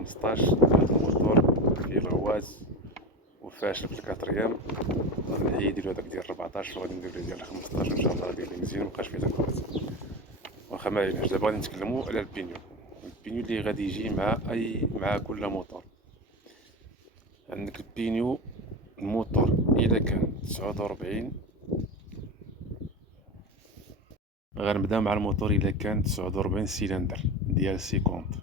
15 الموتور ديال الغواز وفاشل في الكاتريام. غادي نحيدو هداك ديال 14 وغادي نديرو ديال 15 ان شاء الله غادي يولي مزيان مبقاش فيه داك الغاز. واخا ما عليناش، دابا غادي نتكلمو على البينيو اللي غادي يجي مع كل موتور. عندك البينيو الموتور الا كان 49، غنبدا مع الموتور الا كان 49 سيلندر ديال سيكونت.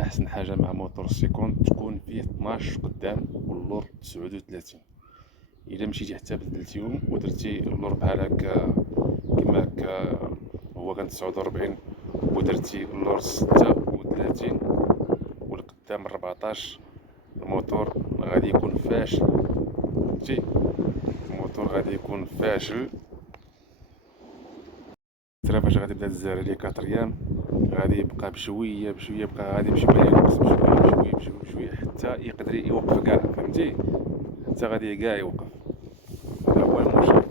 احسن حاجه مع موتور سيكونت تكون فيه 12 قدام واللور 39. الا مشيتي حتى بدلتيهم ودرتي اللور بحال هكا كما هكا هو كان 49 ودرتي اللور 36 والقدام 14، الموتور غادي يكون فاشل. فهمتي؟ الموتور غادي يكون فاشل. ترى فاش غادي تبدا تزار عليه كاتريام غادي يبقى بشويه بشويه بقى غادي يمشي معايا ينقص بشويه حتى يقدر يوقف كاع. فهمتي؟ حتى غادي كاع يوقف. هذا هو المشكل.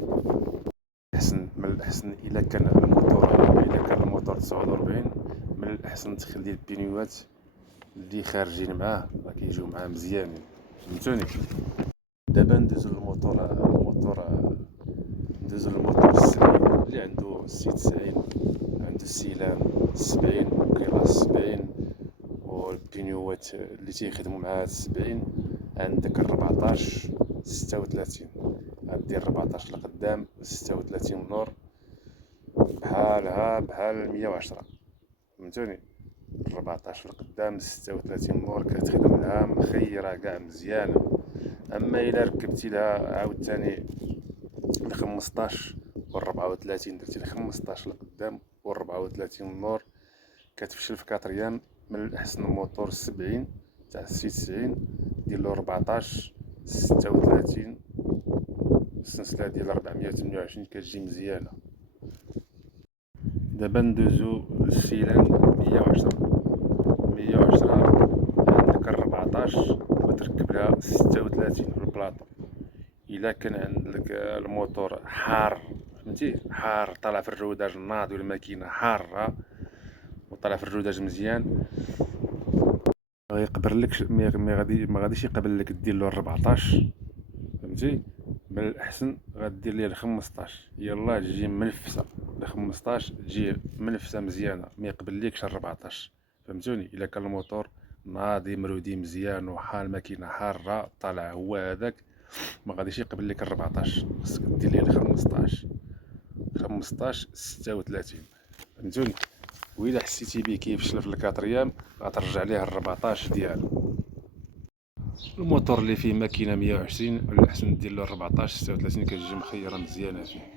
من الاحسن الا كان الموتور 49 من الاحسن تخلي البينيوات اللي خارجين معاه راه كيجيو معاه مزيانين. فهمتوني؟ دابا ندوزو للموتور السبعين اللي عنده سي 90، عنده السيلان 70 وكيلاس 70 والبينيوات اللي تيخدموا مع 70. عندك 14 36، غدير 14 لقدام 36 اللور بحال 110. فهمتوني؟ 14 لقدام 36 اللور كتخدم لها مخيره كاع مزيانه. اما الا ركبتي لها عاوتاني 15 و34 درتي 15 لقدام و34 اللور كتفشل في كاتريام. من الاحسن الموتور 70 تاع السي 90 دير له 14 36 السلسله ديال 428 كتجي مزيانه. دابا ندوزو للسيلان 110 عندك 14 وتركب لها 36 في البلاطو. الا كان عندك الموتور حار، فهمتي، حار طالع في الروداج ناضي والماكينه حاره وطالع في الروداج مزيان، غيقبرلكش ما غاديش يقبل لك دير له 14. فهمتي؟ من الاحسن غدير ليه 15 يلا تجي منفسه. 15 تجي منفسه مزيانه ما يقبلكش 14. فهمتوني؟ الا كان الموتور ناضي مرودي مزيان وحال الماكينه حاره طالع هو هذاك ما غاديش يقبل لك 14، خصك دير ليه 15 36. فهمتوني؟ وإلا حسيتي بيه كيفشل في الكاتريام غترجع ليه 14 ديالو. الموتور اللي فيه ماكينه 120 الاحسن دير له 14 36 كتجي مخيره مزيانه فيه.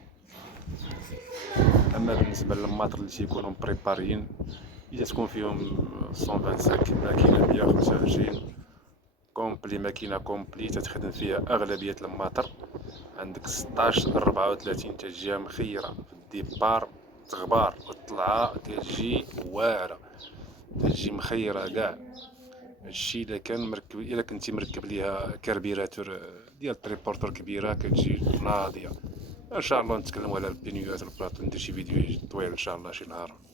اما بالنسبه للماطر اللي تيكونوا بريباريين اذا تكون فيهم 125 ماكينه 125 كومبلي، ماكينه كومبلي تتخدم فيها اغلبيه الماطر، عندك 16 34 تجيها مخيره في الديبار تغبار والطلعه كتجي واعره تجي مخيره كاع. هادشي الا كنتي مركب ليها كاربيراتور ديال تريبورتور كبيره كتجي ناضيه. ان شاء الله نتكلموا على البينيوات البلاطو، ندير شي فيديو طويل ان شاء الله شي نهار.